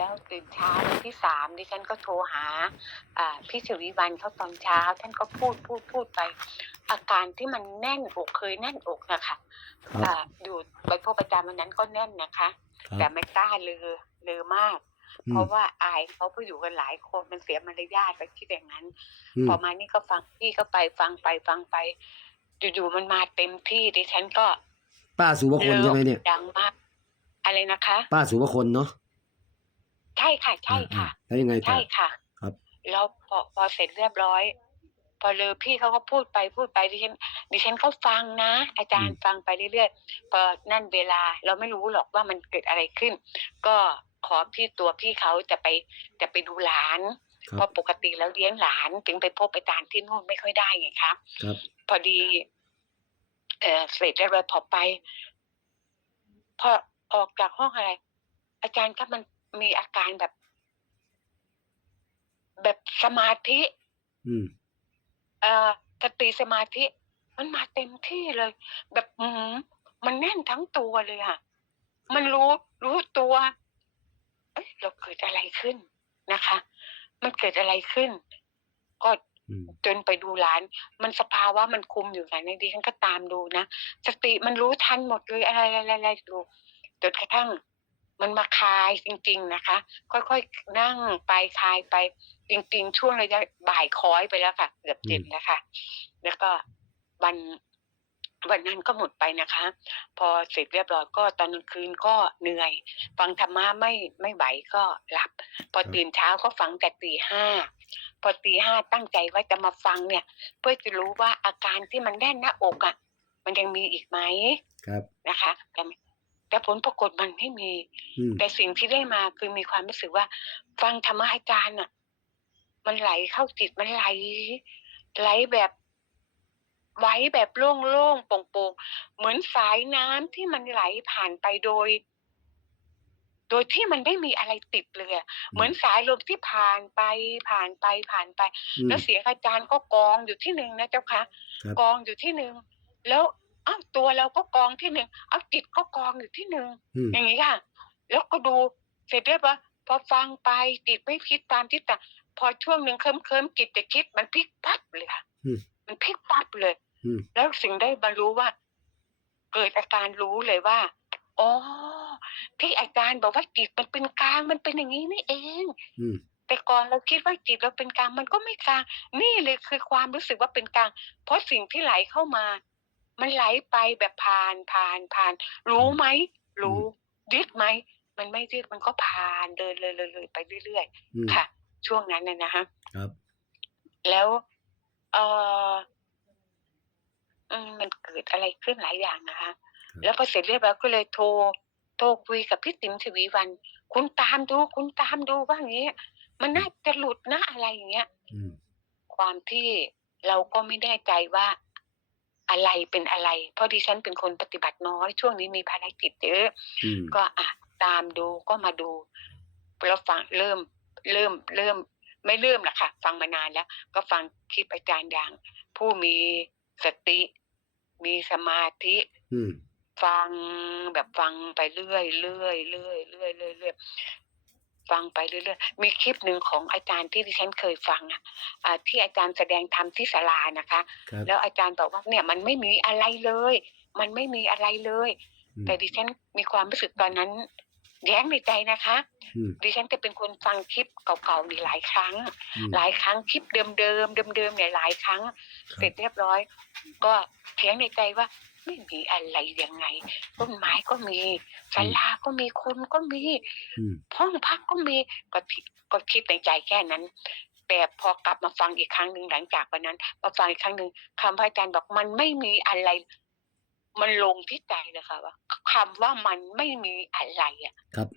แล้วตื่นเช้าวันที่สามดิฉันก็โทรหาอ่าพี่ชวีวันเขาตอนเช้า ท่านก็พูดพูดพูดไป อาการที่มันแน่นอกเคยแน่นอกนะคะครับอ่าอยู่ไปพบอาจารย์วันนั้นก็แน่นนะคะครับแต่ไม่กล้าเลอเลอมากอืเพมราะว่าอายเขาเพราะอยู่กันหลายคนมันเสียมารยาทไปคิดอย่างนั้นอืมพอมานี่ก็ฟังพี่ก็ไปฟังไปฟังไปอยู่ๆมันมาเต็มที่ดิฉันก็ ป้าสุวคนใช่ไหมเนี่ยดังมาก อะไรนะคะ ป้าสุวคนเนาะ ใช่ค่ะ ใช่ค่ะอ่าๆแล้วยังไงต่อใช่ค่ะ ครับ แล้วพอพอเสร็จเรียบร้อย พอเลยพี่เขาก็พูดไปพูดไปดิฉันดิฉันก็ฟังนะ อาจารย์ฟังไปเรื่อยๆพอนั่นเวลาเราไม่รู้หรอกว่ามันเกิดอะไรขึ้น ก็ขอพี่ตัวพี่เขาจะไปจะไปดูหลานครับ เพราะปกติแล้วเลี้ยงหลานถึงไปพบอาจารย์ที่นู่นไม่ค่อยได้ไงครับครับ พอดี เออเสร็จเรียบร้อยพอไป พอออกจากห้องอะไร อาจารย์ครับมัน มีอาการแบบ แบบสมาธิอืมเอ่อสติสมาธิ มันมาเต็มที่เลย แบบอืมมันแน่นทั้งตัวเลยอะมันรู้รู้ตัว เอ้ยเราเกิดอะไรขึ้นนะคะ มันเกิดอะไรขึ้น ก็อืมจนไปดูร้าน มันสภาวะมันคุมอยู่ไหนในดิฉันก็ตามดูนะสติมันรู้ทันหมดเลยอะไรอะไรอะไรดูจนกระทั่ง มันมาคลายจริง ๆนะคะ ค่อยๆนั่งไปคลายไปจริง ๆ ช่วงระยะบ่ายคล้อยไปแล้วค่ะ เกือบเจ็ดแล้วค่ะแล้วก็วันวันนั้นก็หมดไปนะคะ พอเสร็จเรียบร้อยก็ตอนกลางคืนก็เหนื่อย ฟังธรรมะไม่ไม่ไหวก็หลับ พอตื่นเช้าก็ฟังแต่ตีห้าพอตีห้าตั้งใจว่าจะมาฟังเนี่ย เพื่อจะรู้ว่าอาการที่มันแน่นหน้าอกอะ มันยังมีอีกไหมครับนะคะ แต่แต่ผลปรากฏมันไม่มีอืมแต่สิ่งที่ได้มาคือมีความรู้สึกว่า ฟังธรรมะอาจารย์อะ มันไหลเข้าจิตมันไหล ไหลแบบไหวแบบโล่งๆโปร่งๆเหมือนสายน้ำที่มันไหลผ่านไปโดย โดยที่มันไม่มีอะไรติดเลยอะเหมือนสายลมที่ผ่านไปผ่านไปผ่านไปอืมแล้วเสียงอาจารย์ก็กองอยู่ที่หนึ่งนะเจ้าคะครับกองอยู่ที่หนึ่งแล้ว อ้าวตัวเราก็กองที่หนึ่งเอาจิตก็กองอยู่ที่หนึ่งอืมอย่างนี้ค่ะ แล้วก็ดูเสร็จเรียบร้อยพอฟังไปจิตไม่คิดตามที่ต่างพอช่วงหนึ่งเคลิ้มเคลิ้มๆจิตจะคิดมันพลิกปั๊บเลยค่ะอืมมันพลิกปั๊บเลยอืมแล้วสิ่งได้บรรลุว่า เกิดอาการรู้เลยว่าอ๋อที่อาจารย์บอกว่าจิตมันเป็นกลางมันเป็นอย่างนี้นี่เองอืมแต่ก่อนเราคิดว่าจิตเราเป็นกลางมันก็ไม่กลาง นี่เลยคือความรู้สึกว่าเป็นกลาง เพราะสิ่งที่ไหลเข้ามา มันไหลไปแบบผ่านผ่านผ่าน รู้ไหมรู้ยึดไหมมันไม่ยึดมันก็ผ่านเดินเลยเลยเลยไปเรื่อยอืมๆค่ะ ช่วงนั้นน่ะนะฮะครับ แล้ว เอออืมมันเกิดอะไรขึ้นหลายอย่างนะคะ แล้วพอเสร็จเรียบร้อยก็เลยโทรโทรคุยกับพี่ติ๋มชวีวัน คุณตามดู คุณตามดูว่าอย่างเงี้ย มันน่าจะหลุดนะอะไรอย่างเงี้ยอืมความที่เราก็ไม่แน่ใจว่า อะไรเป็นอะไร เพราะดิฉันเป็นคนปฏิบัติน้อย ช่วงนี้มีภารกิจเยอะอืมก็อะตามดูก็มาดูแล้วฟังเริ่มเริ่มเริ่ม ไม่เริ่มละค่ะ ฟังมานานแล้ว ก็ฟังคลิปอาจารย์อย่าง ผู้มีสติ มีสมาธิอืมฟังแบบฟังไปเรื่อยเรื่อยเรื่อยเรื่อยเรื่อยเรื่อย ฟังไปเรื่อยๆ มีคลิปหนึ่งของอาจารย์ที่ดิฉันเคยฟังอะอ่าที่อาจารย์แสดงธรรมที่ศาลานะคะครับแล้วอาจารย์บอกว่าเนี่ยมันไม่มีอะไรเลย มันไม่มีอะไรเลยอืมแต่ดิฉันมีความรู้สึกตอนนั้นแย้งในใจนะคะอืมดิฉันจะเป็นคนฟังคลิปเก่าๆนี่หลายครั้งอืมหลายครั้งคลิปเดิมๆเดิมๆเนี่ยหลายครั้งครับเสร็จเรียบร้อย ก็เถียงในใจว่า ไม่มีอะไรยังไงต้นไม้ก็มีศาลาก็มีคนก็มีอืมห้องพักก็มีก็คิดก็คิดในใจแค่นั้น แต่พอกลับมาฟังอีกครั้งหนึ่งหลังจากวันนั้น มาฟังอีกครั้งหนึ่งคำพระอาจารย์บอกมันไม่มีอะไร มันลงที่ใจเลยค่ะว่าคำว่ามันไม่มีอะไรอะครับ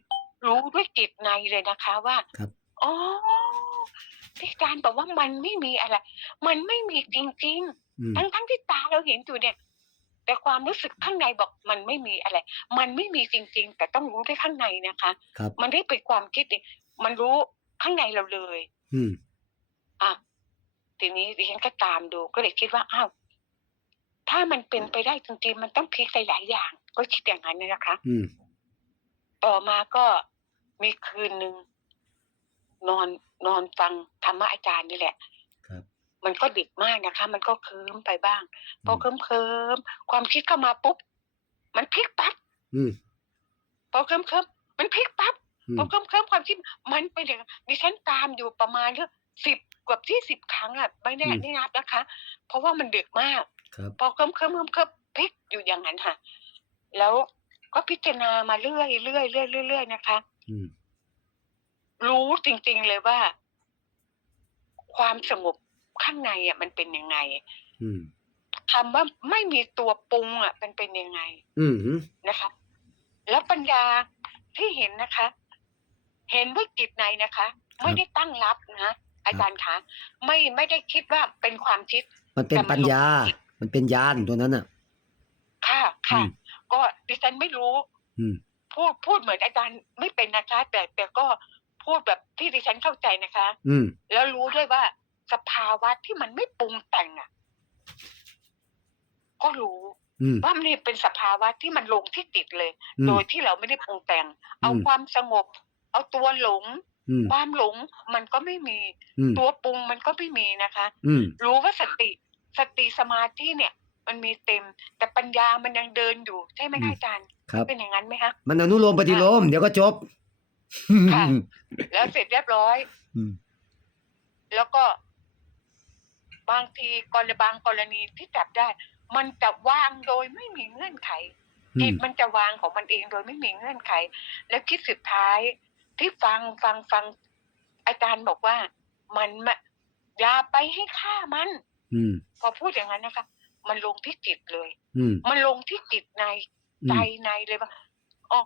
รู้ด้วยจิตในเลยนะคะว่าครับอ๋อที่อาจารย์บอกว่ามันไม่มีอะไร มันไม่มีจริงอืมๆทั้งทั้งๆที่ตาเราเห็นอยู่เนี่ย แต่ความรู้สึกข้างในบอกมันไม่มีอะไร มันไม่มีจริง ๆ แต่ต้องรู้ด้วยข้างในนะคะครับมันได้เป็นความคิดเองมันรู้ข้างในเราเลย อืมอะทีนี้ดิฉันก็ตามดู ก็เลยคิดว่าอ้าวถ้ามันเป็นไปได้จริงๆมันต้องพลิกหลายๆอย่าง ก็คิดอย่างนั้นนะคะ อืมต่อมาก็มีคืนหนึ่งนอนนอนฟังธรรมะอาจารย์นี่แหละครับ มันก็ดึกมากนะคะ มันก็เคลิ้มไปบ้าง พออืมเคลิ้มเคลิมความคิดเข้ามาปุ๊บ มันพลิกปั๊บอืมพอเคลิ้มเคลิมมันพลิกปั๊บอืมพอเคลิ้มเคลิมความคิดมันเป็นอย่างดิฉันตามอยู่ประมาณสิบกว่าที่สิบครั้งอะไม่แน่อืมไม่นับนะคะ เพราะว่ามันดึกมากครับพอเคลิ้มเคลิ้มเคลิ้มเคลิ้มพลิกอยู่อย่างนั้นค่ะ แล้วก็พิจารณามาเรื่อยเรื่อยเรื่อยเรื่อยๆนะคะอืมรู้จริง ๆเลยว่า ความสงบ ข้างในอะมันเป็นยังไงอืมคำว่าไม่มีตัวปรุงอะ มันเป็นยังไงอืมนะคะ แล้วปัญญาที่เห็นนะคะ เห็นด้วยจิตในนะคะ ไม่ได้ตั้งรับนะอาจารย์คะไม่ไม่ได้คิดว่าเป็นความคิด มันเป็นปัญญา มันเป็นญาณตัวนั้นอะ ค่ะอืค่ะมก็ดิฉันไม่รู้อืมพูดพูดเหมือนอาจารย์ไม่เป็นนะคะ แต่แต่ก็พูดแบบที่ดิฉันเข้าใจนะคะอืมแล้วรู้ด้วยว่า สภาวะที่มันไม่ปรุงแต่งอะ ก็รู้อืมว่ามันนี่เป็นสภาวะที่มันลงที่จิตเลยอืมโดยที่เราไม่ได้ปรุงแต่ง เอาอืมความสงบ เอาตัวหลงอืมความหลงมันก็ไม่มีอืมตัวปรุงมันก็ไม่มีนะคะอืมรู้ว่าสติสติสมาธิเนี่ย มันมีเต็ม แต่ปัญญามันยังเดินอยู่ใช่ไหมอืคะมอาจารย์ครับเป็นอย่างนั้นไหมคะมันอนุโลมปฏิโลมเดี๋ยวก็จบค่ะแล้วเสร็จเรียบร้อยอืมแล้วก็ บางทีกรณีบางกรณีที่จับได้ มันจะวางโดยไม่มีเงื่อนไขอืจิมตมันจะวางของมันเองโดยไม่มีเงื่อนไข แล้วคิดสุดท้ายที่ฟังฟังฟัง อาจารย์บอกว่า มันไม่อย่าไปให้ฆ่ามันอืมพอพูดอย่างนั้นนะคะ มันลงที่จิตเลยอืมมันลงที่จิตในอืใจมในเลยว่าอ๋อ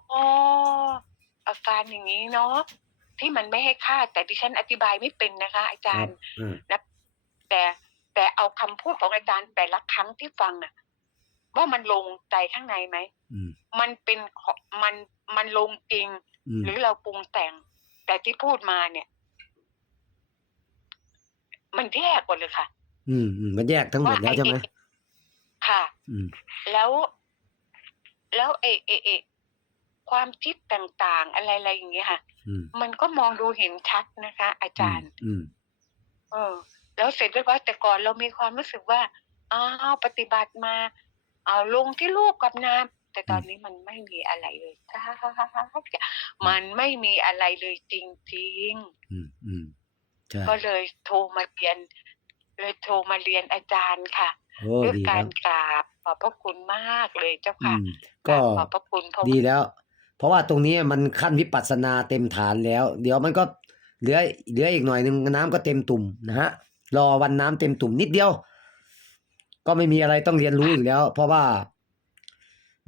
อาการอย่างนี้เนาะที่มันไม่ให้ฆ่า แต่ดิฉันอธิบายไม่เป็นนะคะ อาคจารัรบย์อ่าแต่ แต่เอาคำพูดของอาจารย์แต่ละครั้งที่ฟังอะว่ามันลงใจข้างในไหมอืมมันเป็นของมันมันลงจริงอืมหรือเราปรุงแต่ง แต่ที่พูดมาเนี่ย มันแยกหมดเลยค่ะ อืมอืมมันแยกทั้งหมดแล้วใช่ไหมค่ะอืมแล้วแล้วเอเอเอความคิดต่างๆ อะไรอะไรอย่างเงี้ยค่ะอืมมันก็มองดูเห็นชัดนะคะ อาจารย์ อืมเออ แล้วเสร็จเรียบร้อยแต่ก่อนเรามีความรู้สึกว่าอ้าวปฏิบัติมา เอาลงที่รูปกับนามแต่ตอนนี้มันไม่มีอะไรเลยจ้ามันไม่มีอะไรเลยจริงอืมอืมใช่ๆก็เลยโทรมาเรียน เลยโทรมาเรียนอาจารย์ค่ะโอ้ด้วยดีกาแล้รวกราบขอบพระคุณมากเลยเจ้าอืค่ะมก็ขอบพระคุณเพราะดีว่าแล้ว เพราะว่าตรงนี้มันขั้นวิปัสสนาเต็มฐานแล้ว เดี๋ยวมันก็เหลือเหลืออีกหน่อยหนึ่งน้ำก็เต็มตุ่มนะฮะ รอวันน้ำเต็มตุ่มนิดเดียว ก็ไม่มีอะไรต้องเรียนรู้อีกแล้ว เพราะว่า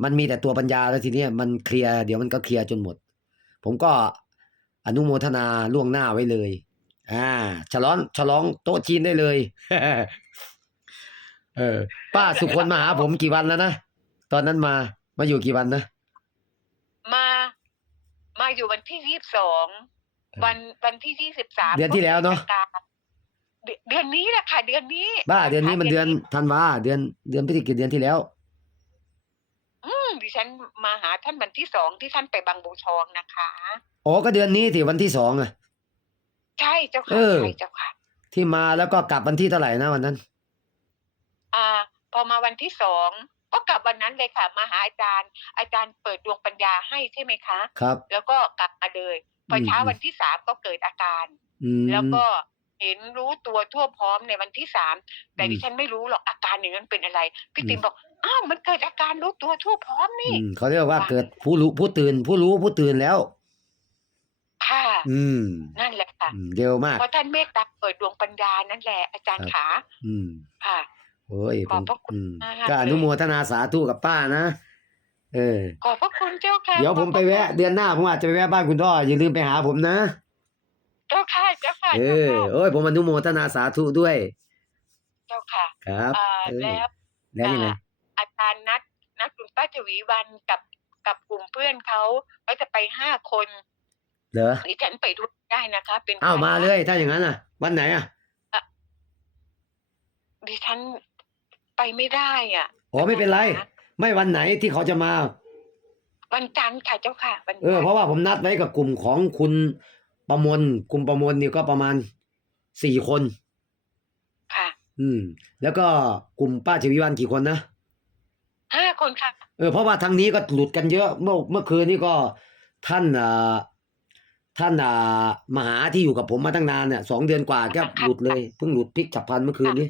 มันมีแต่ตัวปัญญาแล้วทีเนี้ยมันเคลียร์เดี๋ยวมันก็เคลียร์จนหมด ผมก็อนุโมทนาล่วงหน้าไว้เลย อ่า ฉลองฉลองโต๊ะจีนได้เลย เออ ป้าสุคนมาหาผมกี่วันแล้วนะ ตอนนั้นมา มาอยู่กี่วันนะ มา มาอยู่วันที่ยี่สิบสองเออวันวันที่ยี่สิบสามเดือนที่แล้วเนอะ เดือนนี้แหละค่ะ เดือนนี้บ้าเดือนนี้มันเดือนธันวาเดือนเดือนพฤศจิกายนเดือนที่แล้ว อืมดิฉันมาหาท่านวันที่สองที่ท่านไปบางบัวทองนะคะอ๋อก็เดือนนี้สิวันที่สองอะใช่เจ้าเอค่ะอใช่เจ้าค่ะ ที่มาแล้วก็กลับวันที่เท่าไหร่นะวันนั้น อ่า พอมาวันที่สองก็กลับวันนั้นเลยค่ะ มาหาอาจารย์ อาจารย์เปิดดวงปัญญาให้ใช่ไหมคะ ครับ แล้วก็กลับมาเลยพอเช้าอืมวันที่สามก็เกิดอาการอืมแล้วก็ เห็นรู้ตัวทั่วพร้อมในวันที่สามแต่อืมดิฉันไม่รู้หรอกอาการอย่างนั้นเป็นอะไร พี่อืมติ๋มบอกอ้าวมันเกิดอาการรู้ตัวทั่วพร้อมนี่อืมเขาเรียกว่าเกิดผู้รู้ผู้ตื่น ผู้รู้ผู้ตื่นแล้ว ค่ะ อืมนั่นแหละค่ะอืมเร็วมาก เพราะท่านเมตตาเปิดดวงปัญญานั่นแหละอาจารย์ครับขาอืม ค่ะ โอ้ยขอบพระคุณอืมมาก ก็อนุโมทนาสาธุกับป้านะเออ ขอบพระคุณเจ้าค่ะเดี๋ยวผมไปแวะ เดือนหน้าผมอาจจะไปแวะบ้านคุณพ่ออย่าลืมไปหาผมนะ เจ้าค่ะเจ้าค่ะเอเจ้าอค่ะโอ้ยผมอนุโมทนาสาธุด้วย เจ้าค่ะครับอ่าเออแล้วแล้วยังไงอ่าอาจารย์นัดนัดคุณป้าชวีวันกับกับกลุ่มเพื่อนเขาก็จะไปห้าคนเหรอดิฉันไปด้วยได้นะคะ เป็นอ้าวใครมานะเลย ถ้าอย่างนั้นอะ วันไหนอะดิฉันไปไม่ได้อะอ๋อไม่เป็นไรนะไม่วันไหนที่เขาจะมา วันจันทร์ค่ะเจ้าค่ะวันเออจันทเพร์ราะว่าผมนัดไว้กับกลุ่มของคุณ ประมวลกลุ่มประมวลนี่ก็ประมาณสี่คน ค่ะ อืม แล้วก็กลุ่มป้าชวีวันกี่คนนะห้าคนค่ะ เออเพราะว่าทางนี้ก็หลุดกันเยอะ เมื่อเมื่อคืนนี้ก็ท่านอ่าท่านอ่ามหาที่อยู่กับผมมาตั้งนานเนี่ยสองเดือนกว่าก็หลุดเลยเพิ่งหลุดพลิกฉับพลันเมื่อคืนนี้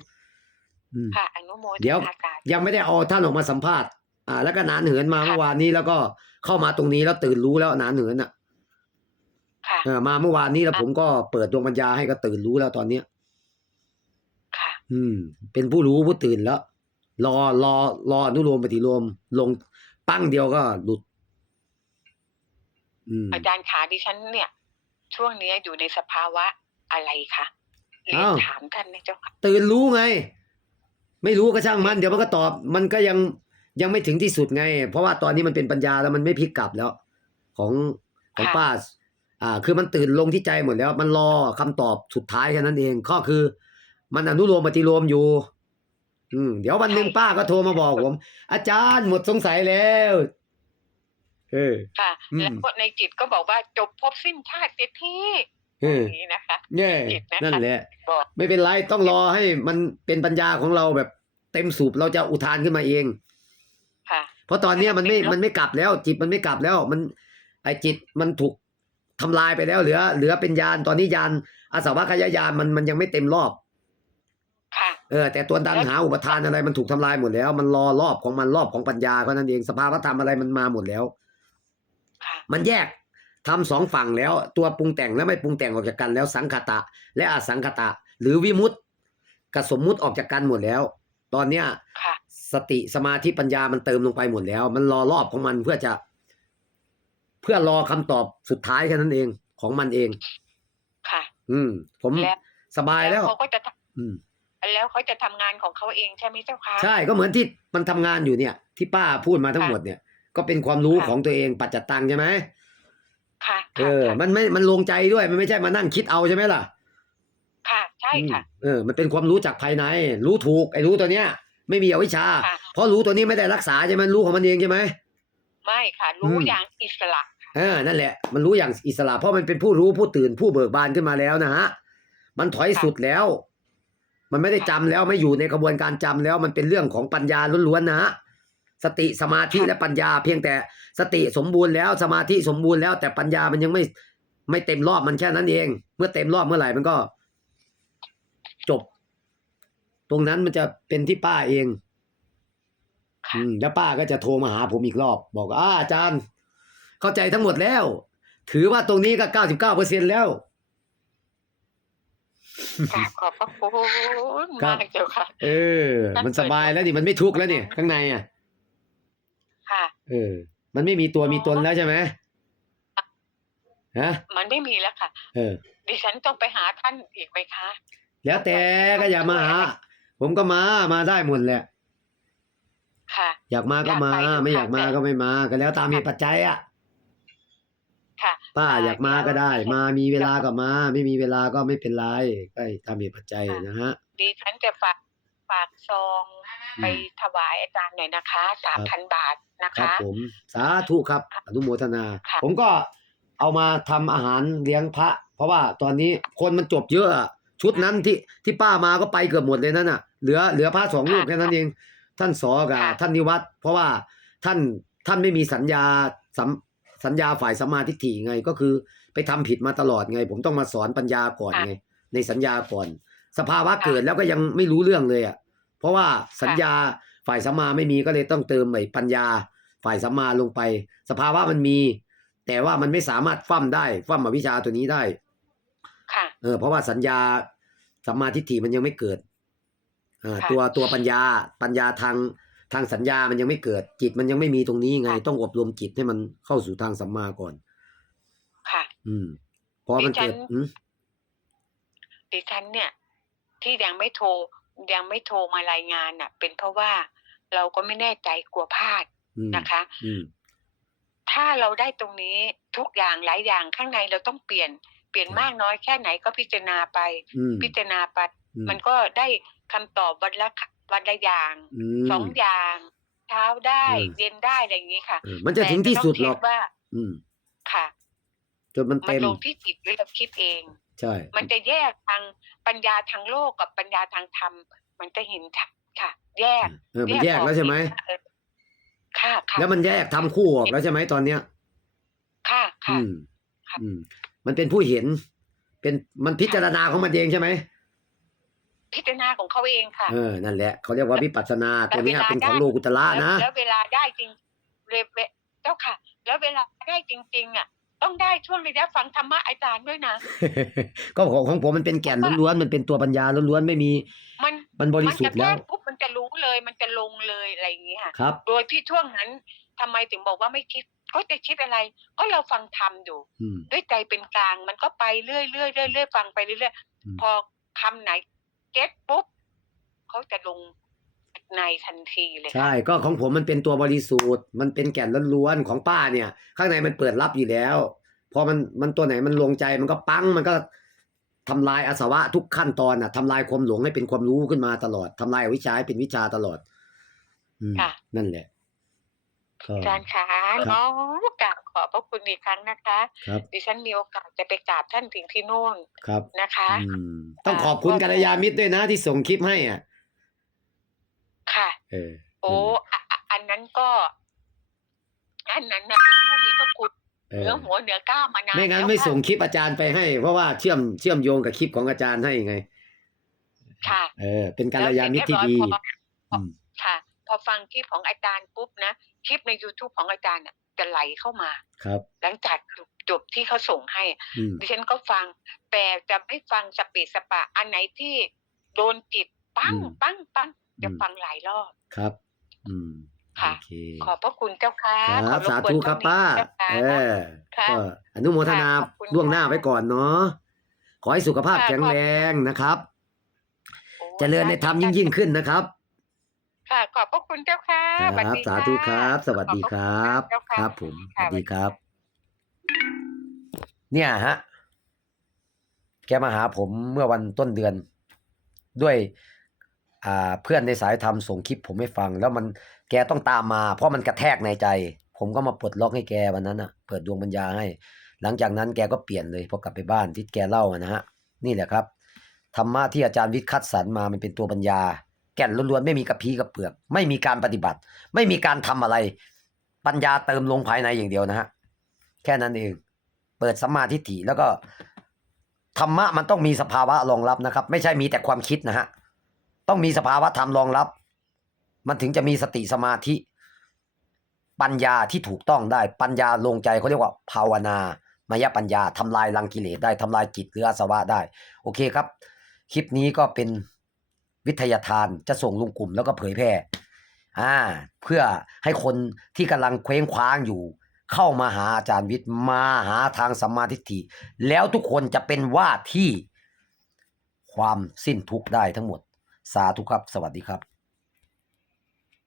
อืม ค่ะอนุโมทเดี๋ยวนาสาธุ ยังไม่ได้เอาท่านออกมาสัมภาษณ์ อ่า แล้วก็นานเหินมาค่ะ เมื่อวานนี้แล้วก็เข้ามาตรงนี้แล้วตื่นรู้แล้วนานเหินอะ ค่ะ เออมาเมื่อวานนี้แล้วผมก็เปิดดวงปัญญาให้ก็ตื่นรู้แล้วตอนเนี้ย ค่ะ อืม เป็นผู้รู้ผู้ตื่นแล้ว รอรอรออนุโลมปฏิโลมลงปั้งเดียวก็หลุด อืมอาจารย์ขาดิฉันเนี่ย ช่วงนี้อยู่ในสภาวะอะไรคะเรียนอ้าวถามท่านนะเจ้าค่ะ ตื่นรู้ไง ไม่รู้ก็ช่างมัน เดี๋ยวมันก็ตอบ มันก็ยังยังไม่ถึงที่สุดไง เพราะว่าตอนนี้มันเป็นปัญญาแล้วมันไม่พลิกกลับแล้ว ของของป้า อ่าคือมันตื่นลงที่ใจหมดแล้ว มันรอคำตอบสุดท้ายแค่นั้นเองก็คือ มันอนุโลมปฏิโลมอยู่ อืม เดี๋ยววันหนึ่งป้าก็โทรมาบอกผม อาจารย์หมดสงสัยแล้วเออค่ะอืมแล้วก็ในจิตก็บอกว่าจบภพสิ้นชาติเสียทีเอออย่างนี้นะคะแน่ผิดนะคะนั่นแหละบอกไม่เป็นไรต้องรอให้มันเป็นปัญญาของเราแบบเต็มสูบเราจะอุทานขึ้นมาเองค่ะเพราะตอนเนี้ยมันไม่เนอะมันไม่กลับแล้ว จิตมันไม่กลับแล้ว มัน ไอจิตมันถูก ทำลายไปแล้วเหลือ เหลือเป็นยานตอนนี้ยานอาสวะขยายานมันมันยังไม่เต็มรอบค่ะเออแต่ตัวดันแล้วหาอุปทานอะไรมันถูกทำลายหมดแล้ว มันรอรอบของมันรอบของปัญญาก็นั่นเองสภาวธรรมอะไรมันมาหมดแล้วค่ะมันแยกทำสองฝั่งแล้ว ตัวปรุงแต่งและไม่ปรุงแต่งออกจากกันแล้วสังคตะ และอสังคตะ หรือวิมุตติกับสมมุติออกจากกันหมดแล้ว ตอนเนี้ยค่ะสติสมาธิปัญญามันเติมลงไปหมดแล้ว มันรอรอบของมันเพื่อจะเพื่อรอคำตอบสุดท้ายแค่นั้นเองของมันเอง ค่ะ อืม ผมแล้วสบายแล้วเขาก็จะทอืมำแล้วเขาจะทำงานของเขาเองใช่ไหมเจ้าค่ะใช่ก็เหมือนที่มันทำงานอยู่เนี่ย ที่ป้าพูดมาทั้งหมดเนี่ย ก็เป็นความรู้ค่ะของตัวเองปัจจตังใช่ไหมค่ะเอค่ะอค่ะมันไม่มันลงใจด้วยมันไม่ใช่มานั่งคิดเอาใช่ไหมล่ะ ค่ะ ใช่ค่ะอืมเออ มันเป็นความรู้จากภายใน รู้ถูกไอ้รู้ตัวเนี้ย ไม่มีอวิชชาค่ะเพราะรู้ตัวนี้ไม่ได้รักษาใช่ไหมรู้ของมันเองใช่ไหมไม่ค่ะ รู้อืมอย่างอิสระ เออนั่นแหละ มันรู้อย่างอิสระ เพราะมันเป็นผู้รู้ผู้ตื่นผู้เบิกบานขึ้นมาแล้วนะฮะมันถอยค่ะสุดแล้ว มันไม่ได้จำแล้วไม่อยู่ในกระบวนการจำแล้ว มันเป็นเรื่องของปัญญาล้วนๆนะฮะสติสมาธิและปัญญา เพียงแต่สติสมบูรณ์แล้วสมาธิสมบูรณ์แล้ว แต่ปัญญามันยังไม่ไม่เต็มรอบมันแค่นั้นเอง เมื่อเต็มรอบเมื่อไหร่มันก็ จบ ตรงนั้นมันจะเป็นที่ป้าเองค่ะอืมแล้วป้าก็จะโทรมาหาผมอีกรอบ บอกว่าอาอาจารย์ เข้าใจทั้งหมดแล้ว ถือว่าตรงนี้ก็เก้าสิบเก้าเปอร์เซ็นแล้วกราบขอบพระคุณครัมาบกเจ้าค่ะ เออ มันสบายแล้วนี่มันไม่ทุกข์แล้วนี่ข้างในอะค่ะ เออ มันไม่มีตัวมีตนแล้วใช่ไหมฮะมันไม่มีแล้วค่ะ เออ ดิฉันต้องไปหาท่านอีกไหมคะ แล้วแต่ก็อย่ามาหา ผมก็มามาได้หมดแหละค่ะ อยากมาก็มาอยากไปอยู่ไม่อยากมาค่ะก็ไม่มาก็แล้วตามเหตุปัจจัยอะค่ะ ป้าอยากมาก็ได้เดี๋ยวมามีเวลาก็มา ไม่มีเวลาก็ไม่เป็นไรก็ตามเหตุปัจจัยค่ะนะฮะดิฉันจะฝากฝากซองไปถวายอาจารย์หน่อยนะคะสามพันบาทนะครัคะบผมสาธุครับ อนุโมทนาค่ะผมก็เอามาทำอาหารเลี้ยงพระ เพราะว่าตอนนี้คนมันจบเยอะอะ ชุดนั้นที่ที่ป้ามาก็ไปเกือบหมดเลยนั่นน่ะเหลือเหลือพระสองรูปแค่นั้นเองท่านสอกับท่านนิวัตรเพราะว่าท่านท่านไม่มีสัญญาสัม สัญญาฝ่ายสมมาทิฏฐิไงก็คือไปทำผิดมาตลอดไง ผมต้องมาสอนปัญญาก่อนไง ในสัญญาก่อน สภาวะเกิดแล้วก็ยังไม่รู้เรื่องเลยอะเพราะว่าสัญญาฝ่ายสัมมาไม่มีก็เลยต้องเติมไอ้ปัญญาฝ่ายสัมมาลงไป สภาวะมันมี แต่ว่ามันไม่สามารถฟั่มได้ฟั่มอวิชชาตัวนี้ได้ค่ะเออเพราะว่าสัญญาสัมมาทิฏฐิมันยังไม่เกิดอ่าค่ะตัวตัวปัญญาปัญญาทาง ทางสัญญามันยังไม่เกิดจิตมันยังไม่มีตรงนี้ไงค่ะต้องอบรมจิตให้มันเข้าสู่ทางสัมมาก่อน ค่ะ อืม พอมันเกิดดิฉันอืมดิฉันเนี่ย ที่ยังไม่โทรยังไม่โทรมารายงานน่ะ เป็นเพราะว่าเราก็ไม่แน่ใจกลัวพลาดอืมนะคะอืมถ้าเราได้ตรงนี้ทุกอย่างหลายอย่างข้างในเราต้องเปลี่ยนเปลี่ยนครับมากน้อยแค่ไหนก็พิจารณาไปอืมพิจารณาไปอืมมันก็ได้คำตอบวันละ วันละอย่างอืสองมอย่าง เช้าได้อืมเย็นได้อะไรอย่างนี้ค่ะเออมันจะถึงที่สุดหรอกแต่จะต้เช็คว่า อืมค่ะจนมันมันเต็มลงที่จิตหรือเราคิดเอง ใช่ มันจะแยกทางปัญญาทางโลกกับปัญญาทางธรรม มันจะเห็นชัดค่ะ แยกเออมันแยกแล้วใช่ไหมเออค่ะค่ะแล้วมันแยกทำคู่ออกแล้วใช่ไหมตอนเนี้ย ค่ะอืค่ะมค่ะอืมมันเป็นผู้เห็น เป็นมันพิจารณาของมันเองใช่ไหม พิจารณาของเขาเองค่ะ เออ นั่นแหละเขาเรียกว่าวิปัสสนาแต่ตัวเนี้ยเวลาเป็นของได้โลกุตละแล้วนะ แล้วเวลาได้จริงเวเวเจ้าค่ะ แล้วเวลาได้จริง ๆ อะ ต้องได้ช่วงระยะฟังธรรมะอาจารย์ด้วยนะ ก็ของของผมมันเป็นแก่นล้วนๆมันเป็นตัวปัญญาล้วนๆไม่มี มันมันบริมันสุทจะธิ์แทแล้วกปุ๊บมันจะรู้เลย มันจะลงเลยอะไรอย่างเงี้ยค่ะครับ โดยที่ช่วงนั้นทำไมถึงบอกว่าไม่คิดก็จะคิดอะไร ก็เราฟังธรรมอยู่อืมด้วยใจเป็นกลาง มันก็ไปเรื่อยๆเรื่อยๆเรื่อยๆฟังไปเรื่อยอืมๆพอคำไหน เก็ตปุ๊บเขาจะลงในทันทีเลยใช่ก็ของผมมันเป็นตัวบริสุทธิ์มันเป็นแก่นล้วนๆของป้าเนี่ย ข้างในมันเปิดรับอยู่แล้ว พอมันมันตัวไหนมันลงใจมันก็ปังมันก็ทำลายอาสวะทุกขั้นตอนอะทำลายความหลงให้เป็นความรู้ขึ้นมาตลอดทำลายอวิชชาให้เป็นวิชาตลอด อืมค่ะ นั่นแหละ ก็อาจารย์คะครับเนาะกราบขอบพระคุณอีกครั้งนะคะ ครับ ดิฉันมีโอกาสจะไปกราบท่านถึงที่นู่นครับ นะคะอืม ต้องขอบคุณกัลยาณมิตรด้วยนะที่ส่งคลิปให้อะ ค่ะ เออ โอ้อะอะอันนั้นก็ อันนั้นนะเป็นผู้มีพระคุณเอเหนืออหัวเหนือก้าวมานานไม่งั้นแล้วไม่ค่ะส่งคลิปอาจารย์ไปให้ เพราะว่าเชื่อมเชื่อมโยงกับคลิปของอาจารย์ให้ไง ค่ะเออ เป็นกัลยาณมิตรที่ดีแล้วเสร็จเรียบร้อยพออืม ค่ะ พอฟังคลิปของอาจารย์ปุ๊บนะคลิปใน youtube ของอาจารย์น่ะจะไหลเข้ามาครับ หลังจากจบที่เขาส่งให้อืมดิฉันก็ฟัง แต่จะไม่ฟังสเปซสปะ อันไหนที่โดนจิตปั้งอืมปั้งปั้งจะอืมฟังหลายรอบครับ อืมค่ะโอเคขอบพระคุณเจ้าค่ะคขอรับรบสากวนธุครับเท่ป้านี้เจ้ค่ะเออค่ะก็อนุโมทนาขอบคุณล่วงหน้าค่ะไว้ก่อนเนาะขอให้สุขภาพค่ะแข็งขอบแรงนะครับโอ้เจริญในธรรมยิ่งยิ่งขึ้นนะครับ ค่ะขอบพระคุณเจ้าค่ะคสวัสรับดีสาค่ะธุครับ สวัสดีครับขอบพะณเจ้าะครับผมสค่ะวัสดีครับ เนี่ยฮะ แกมาหาผมเมื่อวันต้นเดือน ด้วยอ่าเพื่อนในสายธรรมส่งคลิปผมให้ฟัง แล้วมันแกต้องตามมา เพราะมันกระแทกในใจ ผมก็มาปลดล็อกให้แกวันนั้นอะ เปิดดวงปัญญาให้ หลังจากนั้นแกก็เปลี่ยนเลยพอกลับไปบ้านที่แกเล่าอะนะฮะ นี่แหละครับธรรมะที่อาจารย์วิทย์คัดสรรมามันเป็นตัวปัญญาแก่นล้วนๆไม่มีกระพี้กับเปลือก ไม่มีการปฏิบัติ ไม่มีการทำอะไร ปัญญาเติมลงภายในอย่างเดียวนะฮะแค่นั้นเองเปิดสัมมาทิฏฐิแล้วก็ธรรมะมันต้องมีสภาวะรองรับนะครับ ไม่ใช่มีแต่ความคิดนะฮะต้องมีสภาวะธรรมรองรับ มันถึงจะมีสติสมาธิ ปัญญาที่ถูกต้องได้ปัญญาลงใจเขาเรียกว่าภาวนามายปัญญาทำลายลังกิเลสได้ทำลายจิตหรืออาสวะได้ โอเคครับ คลิปนี้ก็เป็น วิทยาทานจะส่งลงกลุ่มแล้วก็เผยแพร่อ่าเพื่อให้คนที่กำลังเคว้งคว้างอยู่ เข้ามาหาอาจารย์วิทย์มาหาทางสัมมาทิฏฐิแล้วทุกคนจะเป็นว่าที่ความสิ้นทุกข์ได้ทั้งหมด สาธุครับ สวัสดีครับ